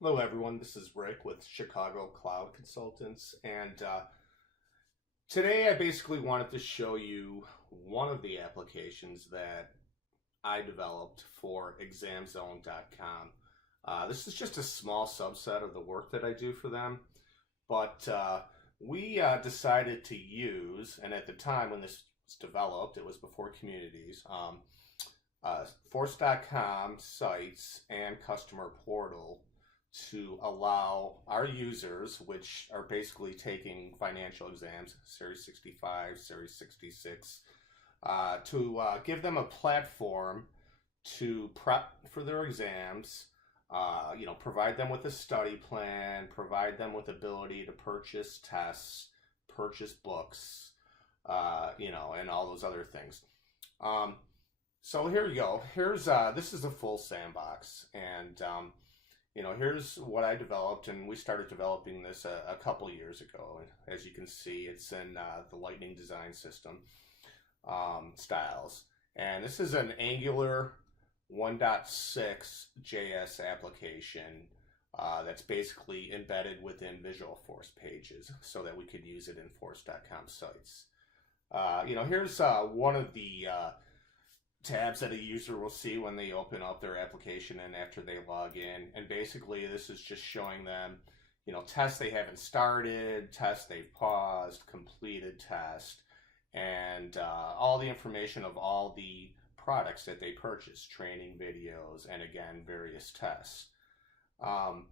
Hello, everyone. This is Rick with Chicago Cloud Consultants, and today I basically wanted to show you one of the applications that I developed for examzone.com. This is just a small subset of the work that I do for them, but we decided to use, and at the time when this was developed, it was before Communities, Force.com sites and customer portal to allow our users, which are basically taking financial exams, Series 65, Series 66, to give them a platform to prep for their exams, provide them with a study plan, provide them with ability to purchase tests, purchase books, and all those other things. So here you go. Here's this is a full sandbox, and here's what I developed, and we started developing this a couple years ago. As you can see, it's in the Lightning Design System styles. And this is an Angular 1.6 JS application that's basically embedded within Visualforce pages so that we could use it in Force.com sites. Here's one of the tabs that a user will see when they open up their application and after they log in. And basically this is just showing them, tests they haven't started, tests they've paused, completed test, and all the information of all the products that they purchased, training videos, and again, various tests. I'll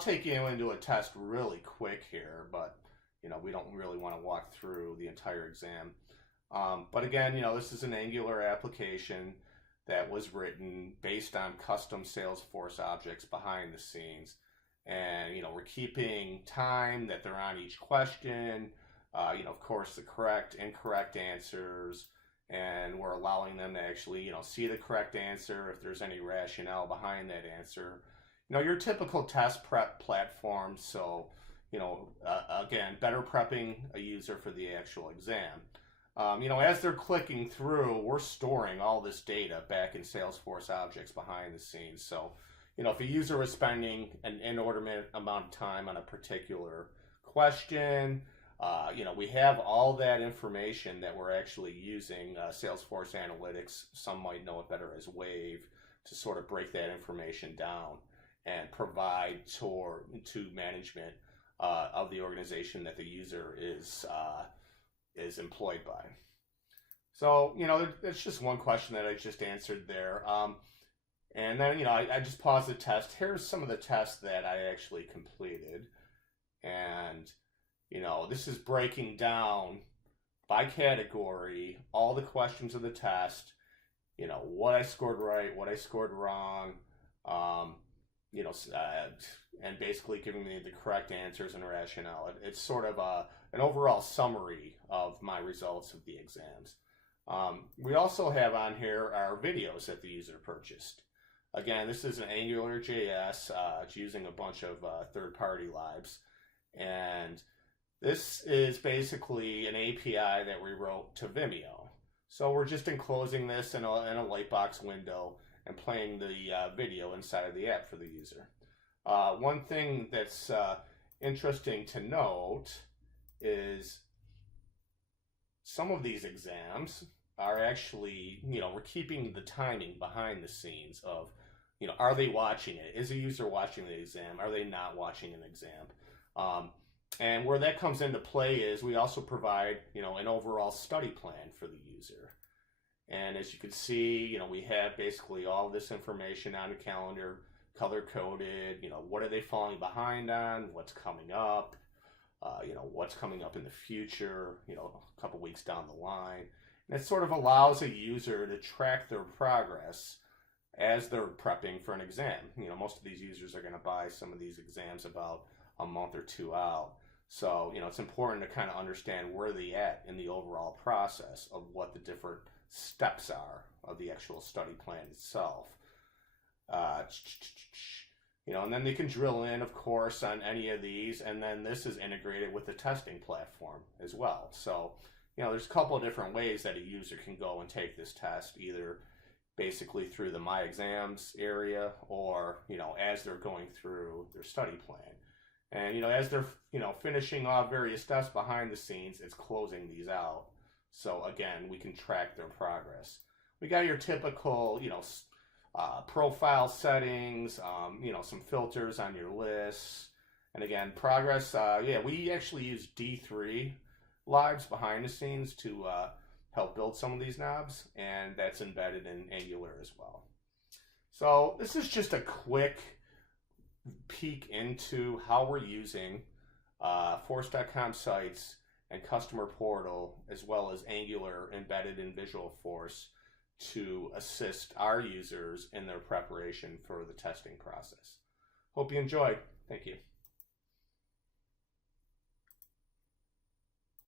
take you into a test really quick here, but we don't really want to walk through the entire exam. But again, this is an Angular application that was written based on custom Salesforce objects behind the scenes. And, we're keeping time that they're on each question, of course, the correct, incorrect answers, and we're allowing them to actually, see the correct answer if there's any rationale behind that answer. Your typical test prep platform. So, again, better prepping a user for the actual exam. As they're clicking through, we're storing all this data back in Salesforce objects behind the scenes. So, if a user is spending an inordinate amount of time on a particular question, we have all that information that we're actually using Salesforce Analytics. Some might know it better as Wave, to sort of break that information down and provide to management of the organization that the user is employed by. So, it's just one question that I just answered there. And then, I just paused the test. Here's some of the tests that I actually completed. And, this is breaking down by category all the questions of the test, what I scored right, what I scored wrong, and basically giving me the correct answers and rationale. It's sort of an overall summary of my results of the exams. We also have on here our videos that the user purchased. Again, this is an Angular JS. It's using a bunch of third-party libs. And this is basically an API that we wrote to Vimeo. So we're just enclosing this in a Lightbox window and playing the video inside of the app for the user. One thing that's interesting to note is some of these exams are actually, we're keeping the timing behind the scenes of, are they watching it? Is a user watching the exam? Are they not watching an exam? And where that comes into play is we also provide, an overall study plan for the user. And as you can see, we have basically all this information on the calendar, color-coded, what are they falling behind on, what's coming up, what's coming up in the future, a couple weeks down the line. And it sort of allows a user to track their progress as they're prepping for an exam. Most of these users are going to buy some of these exams about a month or two out. So, it's important to kind of understand where they're at in the overall process of what the different steps are of the actual study plan itself. And then they can drill in, of course, on any of these, and then this is integrated with the testing platform as well. So, there's a couple of different ways that a user can go and take this test, either basically through the My Exams area, or, you know, as they're going through their study plan. And, you know, as they're, you know, finishing off various steps behind the scenes, it's closing these out. So again, we can track their progress. We got your typical, you know, profile settings, you know, some filters on your lists. And again, progress, yeah, we actually use D3 lives behind the scenes to help build some of these knobs, and that's embedded in Angular as well. So this is just a quick peek into how we're using Force.com sites and customer portal, as well as Angular embedded in Visualforce, to assist our users in their preparation for the testing process. Hope you enjoyed. Thank you.